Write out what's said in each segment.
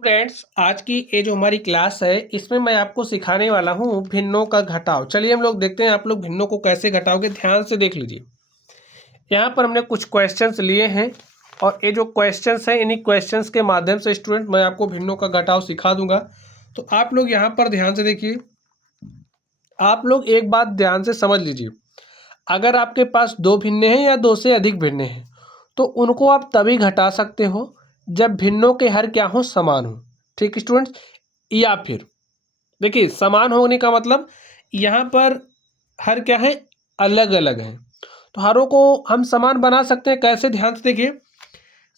Students, आज की ये जो हमारी क्लास है इसमें मैं आपको सिखाने वाला हूँ भिन्नों का घटाव। चलिए हम लोग देखते हैं आप लोग भिन्नों को कैसे घटाओगे। ध्यान से देख लीजिए। यहाँ पर हमने कुछ क्वेश्चंस लिए हैं और ये जो क्वेश्चंस हैं इन्हीं क्वेश्चंस के माध्यम से स्टूडेंट मैं आपको भिन्नों का घटाव सिखा दूंगा। तो आप लोग यहाँ पर ध्यान से देखिए। आप लोग एक बात ध्यान से समझ लीजिए। अगर आपके पास दो भिन्ने हैं या दो से अधिक भिन्ने हैं तो उनको आप तभी घटा सकते हो जब भिन्नों के हर क्या हो, समान हो। ठीक स्टूडेंट्स। या फिर देखिए, समान होने का मतलब यहाँ पर हर क्या है, अलग अलग है। तो हरों को हम समान बना सकते हैं कैसे, ध्यान से देखिए।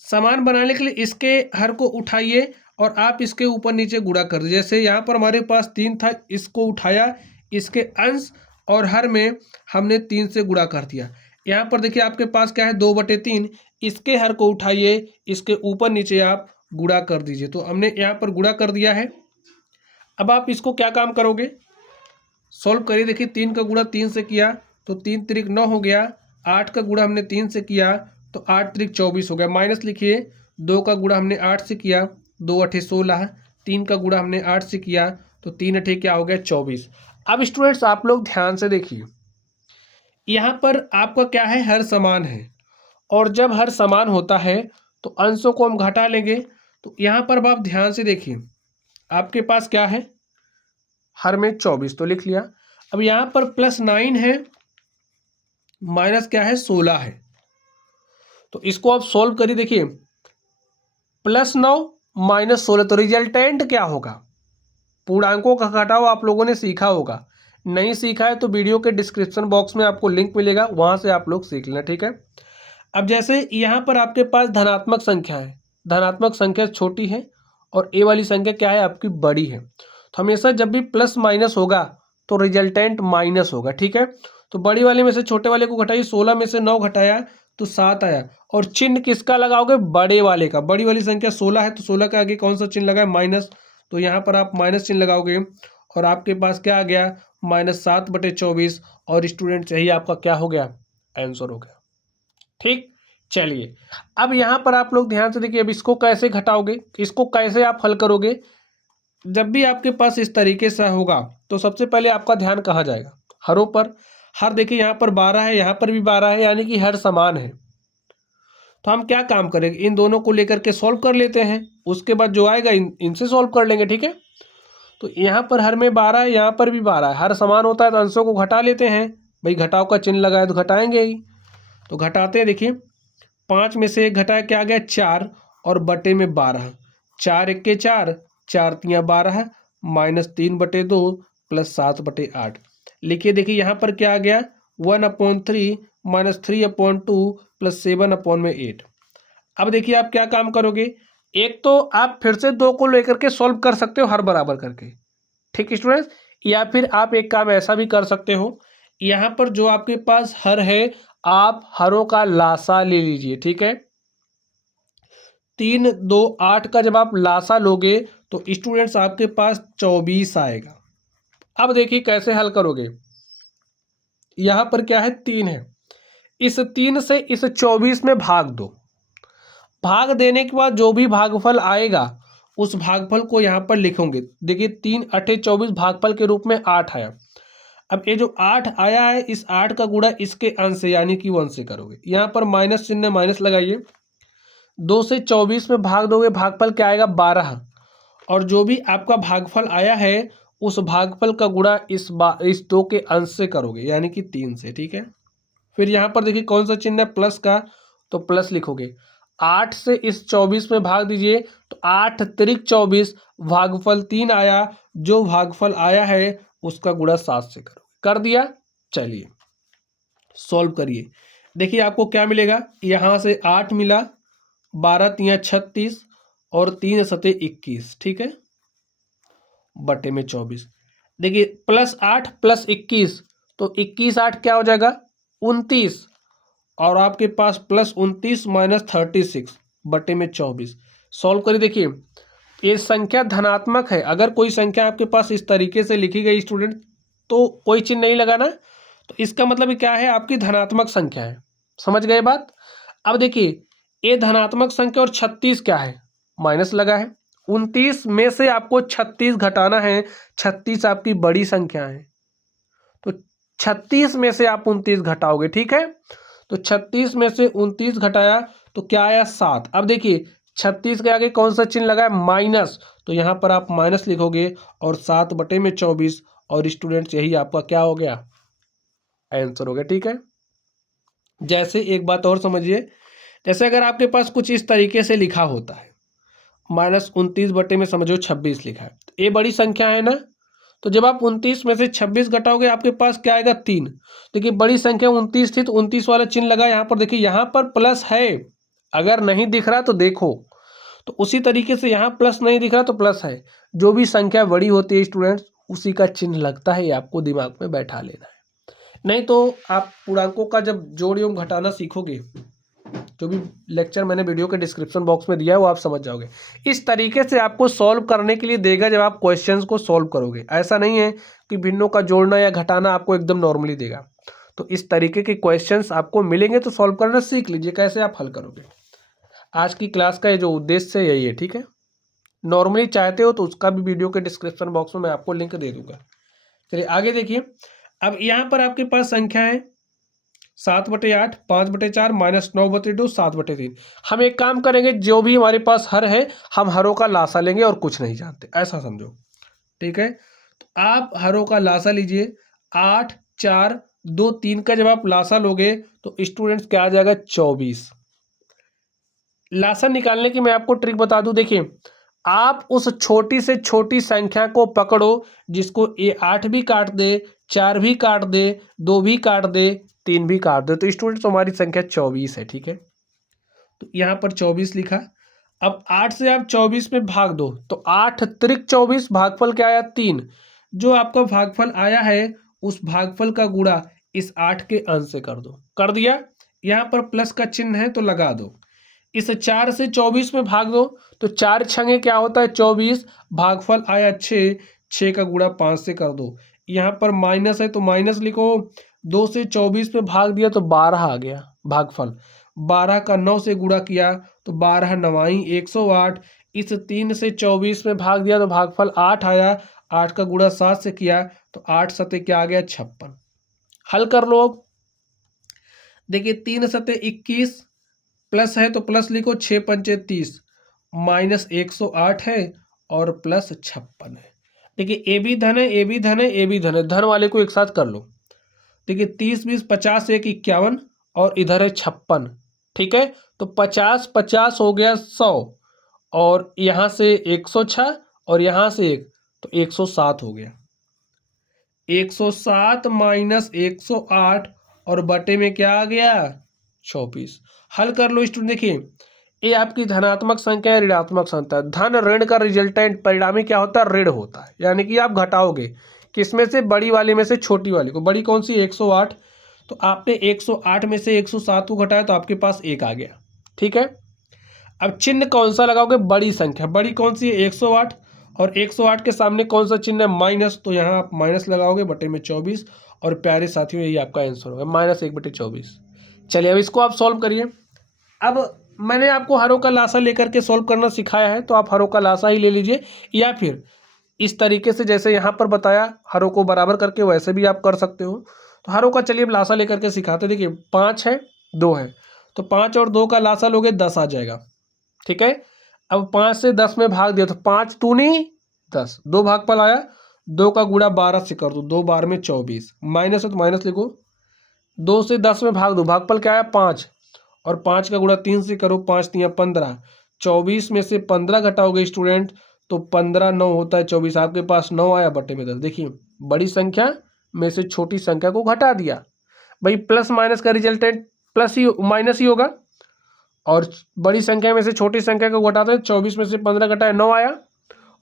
समान बनाने के लिए इसके हर को उठाइए और आप इसके ऊपर नीचे गुणा कर दीजिए। जैसे यहाँ पर हमारे पास 3 था, इसको उठाया, इसके अंश और हर में हमने 3 से गुणा कर दिया। यहाँ पर देखिए आपके पास क्या है, 2/3। इसके हर को उठाइए, इसके ऊपर नीचे आप गुणा कर दीजिए। तो हमने यहाँ पर गुणा कर दिया है। अब आप इसको क्या काम करोगे, सॉल्व करिए। देखिए 3 का गुणा 3 से किया तो 3 त्रिक 9 हो गया। 8 का गुणा हमने 3 से किया तो 8 त्रिक 24 हो गया। माइनस लिखिए, 2 का गुणा हमने 8 से किया, 2 अठे 16। 3 का गुणा हमने 8 से किया तो 3 अठे क्या हो गया, 24। अब स्टूडेंट्स आप लोग ध्यान से देखिए, यहाँ पर आपका क्या है, हर समान है। और जब हर समान होता है तो अंशों को हम घटा लेंगे। तो यहाँ पर अब आप ध्यान से देखिए, आपके पास क्या है, हर में 24 तो लिख लिया। अब यहाँ पर +9 है, माइनस क्या है, 16 है। तो इसको आप सोल्व करिए। देखिए +9 -16 तो रिजल्टेंट क्या होगा। पूर्णांकों का घटाव आप लोगों ने सीखा होगा, नहीं सीखा है तो वीडियो के डिस्क्रिप्शन बॉक्स में आपको लिंक मिलेगा, वहां से आप लोग सीख लेना। ठीक है। अब जैसे यहाँ पर आपके पास धनात्मक संख्या है, धनात्मक संख्या छोटी है और ए वाली संख्या क्या है, आपकी बड़ी है। तो हमेशा जब भी प्लस माइनस होगा तो रिजल्टेंट माइनस होगा। ठीक है। तो बड़ी वाले में से छोटे वाले को घटाइए। 16 में से 9 घटाया तो 7 आया। और चिन्ह किसका लगाओगे, बड़े वाले का। बड़ी वाली संख्या 16 है तो 16 के आगे कौन सा चिन्ह लगा है, माइनस। तो यहाँ पर आप माइनस चिन्ह लगाओगे और आपके पास क्या आ गया, -7/24। और स्टूडेंट यही आपका क्या हो गया, आंसर हो गया। ठीक। चलिए अब यहाँ पर आप लोग ध्यान से देखिए, अब इसको कैसे घटाओगे, इसको कैसे आप हल करोगे। जब भी आपके पास इस तरीके से होगा तो सबसे पहले आपका ध्यान कहाँ जाएगा, हरों पर। हर देखिए यहाँ पर 12 है, यहाँ पर भी 12 है, यानी कि हर समान है। तो हम क्या काम करेंगे, इन दोनों को लेकर के सॉल्व कर लेते हैं, उसके बाद जो आएगा इनसे सॉल्व कर लेंगे। ठीक है। तो यहाँ पर हर में 12 है, यहाँ पर भी 12 है, हर समान होता है तो अंशों को घटा लेते हैं। भाई घटाव का चिन्ह लगाए तो घटाएंगे ही। तो घटाते हैं। देखिए 5 में से 1 घटाया, क्या आ गया, 4 और बटे में 12। 4 1 4, 4 3 12, -3/2 +7/8। लिखिए देखिए यहाँ पर क्या आ गया, 1/3 -3/2 +7/8। अब देखिए आप क्या काम करोगे, एक तो आप फिर से 2 को लेकर के सॉल्व कर सकते हो हर बराबर करके। ठीक स्टूडेंट्स। या फिर आप एक काम ऐसा भी कर सकते हो, यहाँ पर जो आपके पास हर है आप हरों का लासा ले लीजिए। ठीक है। 3 2 8 का जब आप लासा लोगे तो स्टूडेंट्स आपके पास 24 आएगा। अब देखिए कैसे हल करोगे। यहाँ पर क्या है, 3 है, इस 3 से इस 24 में भाग दो। भाग देने के बाद जो भी भागफल आएगा उस भागफल को यहाँ पर लिखोगे। देखिए 3 अठे 24 भागफल के रूप में 8 आया। अब ये जो 8 आया है, इस 8 का गुणा इसके अंश से यानी कि 1 से करोगे। यहाँ पर माइनस चिन्ह, माइनस लगाइए। 2 से 24 में भाग दोगे, भागफल क्या आएगा, 12। और जो भी आपका भागफल आया है उस भागफल का गुणा इस 2 के अंश से करोगे यानी कि 3 से। ठीक है। फिर यहाँ पर देखिए कौन सा चिन्ह है, प्लस का, तो प्लस लिखोगे। 8 से इस 24 में भाग दीजिए तो 8 त्रिक 24, भागफल 3 आया। जो भागफल आया है उसका गुणा 7 से करोगे। कर दिया। चलिए सॉल्व करिए। देखिए आपको क्या मिलेगा, यहाँ से 8 मिला, 12 3 36 और 3 7 21। ठीक है, बटे में 24। देखिए +8 +21 तो 21 8 क्या हो जाएगा, 29। और आपके पास +29 -36 बटे में 24। सॉल्व करिए। देखिए ये संख्या धनात्मक है। अगर कोई संख्या आपके पास इस तरीके से लिखी गई स्टूडेंट तो कोई चिन्ह नहीं लगाना, तो इसका मतलब क्या है, आपकी धनात्मक संख्या है। समझ गए बात। अब देखिए ये धनात्मक संख्या और 36 क्या है, माइनस लगा है, 29 में से आपको 36 घटाना है। 36 आपकी बड़ी संख्या है, तो 36 में से आप 29 घटाओगे। ठीक है, तो 36 में से 29 घटाया तो क्या आया 7। अब देखिए 36 के आगे कौन सा चिन्ह लगा है, माइनस, तो यहाँ पर आप माइनस लिखोगे और 7/24 और स्टूडेंट्स यही आपका क्या हो गया, आंसर हो गया। ठीक है, जैसे एक बात और समझिए, जैसे अगर आपके पास कुछ इस तरीके से लिखा होता है, -29 में समझो 26 लिखा है, तो ये बड़ी संख्या है ना, तो जब आप 29 में से 26 घटाओगे आपके पास क्या आएगा, 3। देखिए बड़ी संख्या 29 थी तो 29 वाला चिन्ह लगा यहाँ पर। देखिए यहाँ पर प्लस है, अगर नहीं दिख रहा तो देखो, तो उसी तरीके से यहाँ प्लस नहीं दिख रहा तो प्लस है। जो भी संख्या बड़ी होती है स्टूडेंट्स उसी का चिन्ह लगता है, ये आपको दिमाग में बैठा लेना है। नहीं तो आप पूर्णांकों का जब जोड़ एवं घटाना सीखोगे, जो भी लेक्चर मैंने वीडियो के डिस्क्रिप्शन बॉक्स में दिया है वो आप समझ जाओगे। इस तरीके से आपको सॉल्व करने के लिए देगा जब आप क्वेश्चंस को सॉल्व करोगे। ऐसा नहीं है कि भिन्नों का जोड़ना या घटाना आपको एकदम नॉर्मली देगा। तो इस तरीके के क्वेश्चंस आपको मिलेंगे तो सॉल्व करना सीख लीजिए, कैसे आप हल करोगे। आज की क्लास का ये जो उद्देश्य है यही है। ठीक है, नॉर्मली चाहते हो तो उसका भी वीडियो के डिस्क्रिप्शन बॉक्स में मैं आपको लिंक दे दूंगा। चलिए आगे देखिए, अब यहाँ पर आपके पास संख्या है 7/8, 5/4, -9/2, 7/3। हम एक काम करेंगे, जो भी हमारे पास हर है हम हरों का लासा लेंगे और कुछ नहीं जानते, ऐसा समझो। ठीक है, तो आप हरों का लासा लीजिए। 8, 4, 2, 3 का जब आप लासा लोगे तो स्टूडेंट्स क्या आ जाएगा, 24। लासा निकालने की मैं आपको ट्रिक बता दूं। देखिए आप उस छोटी से छोटी संख्या को पकड़ो जिसको ये 8 भी काट दे, 4 भी काट दे, 2 भी काट दे, 3 भी काट दे, तो स्टूडेंट्स हमारी संख्या 24 है। ठीक है, तो यहाँ पर 24 लिखा। अब 8 से आप 24 में भाग दो तो 8 त्रिक 24, भागफल क्या आया, 3। जो आपका भागफल आया है उस भागफल का गुणा इस 8 के अंश से कर दो। कर दिया, यहाँ पर प्लस का चिन्ह है तो लगा दो। इस 4 से 24 में भाग दो तो 4 छंगे क्या होता है, 24। भागफल आया 6, 6 का गुणा 5 से कर दो। यहाँ पर माइनस है तो माइनस लिखो। 2 से 24 में भाग दिया तो 12 आ गया भागफल। 12 का 9 से गुणा किया तो 12 9 108। इस 3 से 24 में भाग दिया तो भागफल 8 आया। 8 का गुणा 7 से किया तो 8 सते क्या आ गया, 56। हल कर लो। अब देखिए 3 सते 21, प्लस है तो प्लस लिखो, 6 पंचे 30, -108 है और प्लस 56 है। देखिए ए भी धन है, ए भी धन है, ए भी धन है, धन वाले को एक साथ कर लो। देखिए 30 20 50 1 51 और इधर है 56। ठीक है, तो 50 50 हो गया 100 और यहाँ से 106 और यहाँ से 1 तो 107 हो गया। 107 माइनस 108 और बटे में क्या आ गया, 24। हल कर लो स्टूडेंट। देखिए ये आपकी धनात्मक संख्या है, ऋणात्मक संख्या। धन ऋण का रिजल्टेंट परिणामी क्या होता है, ऋण होता है। यानी कि आप घटाओगे किसमें से, बड़ी वाली में से छोटी वाली को। बड़ी कौन सी, 108, तो आपने 108 में से 107 को घटाया तो आपके पास 1 आ गया। ठीक है, अब चिन्ह कौन सा लगाओगे, बड़ी संख्या। बड़ी कौन सी है, 108 और 108 के सामने कौन सा चिन्ह है, माइनस, तो यहाँ आप माइनस लगाओगे बटे में 24 और प्यारे साथियों यही आपका आंसर होगा, -1/24। चलिए अब इसको आप सॉल्व करिए। अब मैंने आपको हरों का लासा लेकर के सॉल्व करना सिखाया है तो आप हरों का लासा ही ले लीजिए, या फिर इस तरीके से जैसे यहाँ पर बताया हरों को बराबर करके वैसे भी आप कर सकते हो। तो हरों का चलिए अब लासा लेकर के सिखाते। देखिए 5 है 2 है, तो 5 और 2 का लासा लोगे 10 आ जाएगा। ठीक है, अब 5 से 10 में भाग दिया तो 5 दूनी 10, 2 भागफल आया, 2 का गुणा 12 से कर दो, 2 12 में 24, माइनस है तो माइनस लिखो। 2 से 10 में भाग दो, भागफल क्या आया, 5 और 5 का गुणा 3 से करो, 5 3 15। 24 में से 15 घटाओगे स्टूडेंट तो 15 9 होता है 24, आपके पास 9 आया बटे में 10। देखिए बड़ी संख्या में से छोटी संख्या को घटा दिया। भाई प्लस माइनस का रिजल्टेंट प्लस ही माइनस ही होगा, और बड़ी संख्या में से छोटी संख्या को घटाते हैं। 24 में से 15 घटाया 9 आया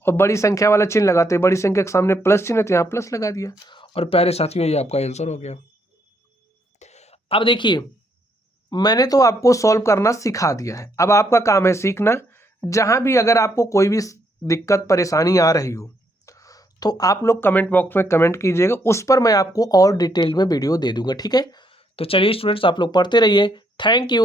और बड़ी संख्या वाला चिन्ह लगाते हैं। बड़ी संख्या के सामने प्लस चिन्ह है तो यहाँ प्लस लगा दिया और प्यारे साथियों ये आपका आंसर हो गया। अब देखिए मैंने तो आपको सॉल्व करना सिखा दिया है, अब आपका काम है सीखना। जहां भी अगर आपको कोई भी दिक्कत परेशानी आ रही हो तो आप लोग कमेंट बॉक्स में कमेंट कीजिएगा, उस पर मैं आपको और डिटेल में वीडियो दे दूंगा। ठीक है, तो चलिए स्टूडेंट्स आप लोग पढ़ते रहिए। Thank you.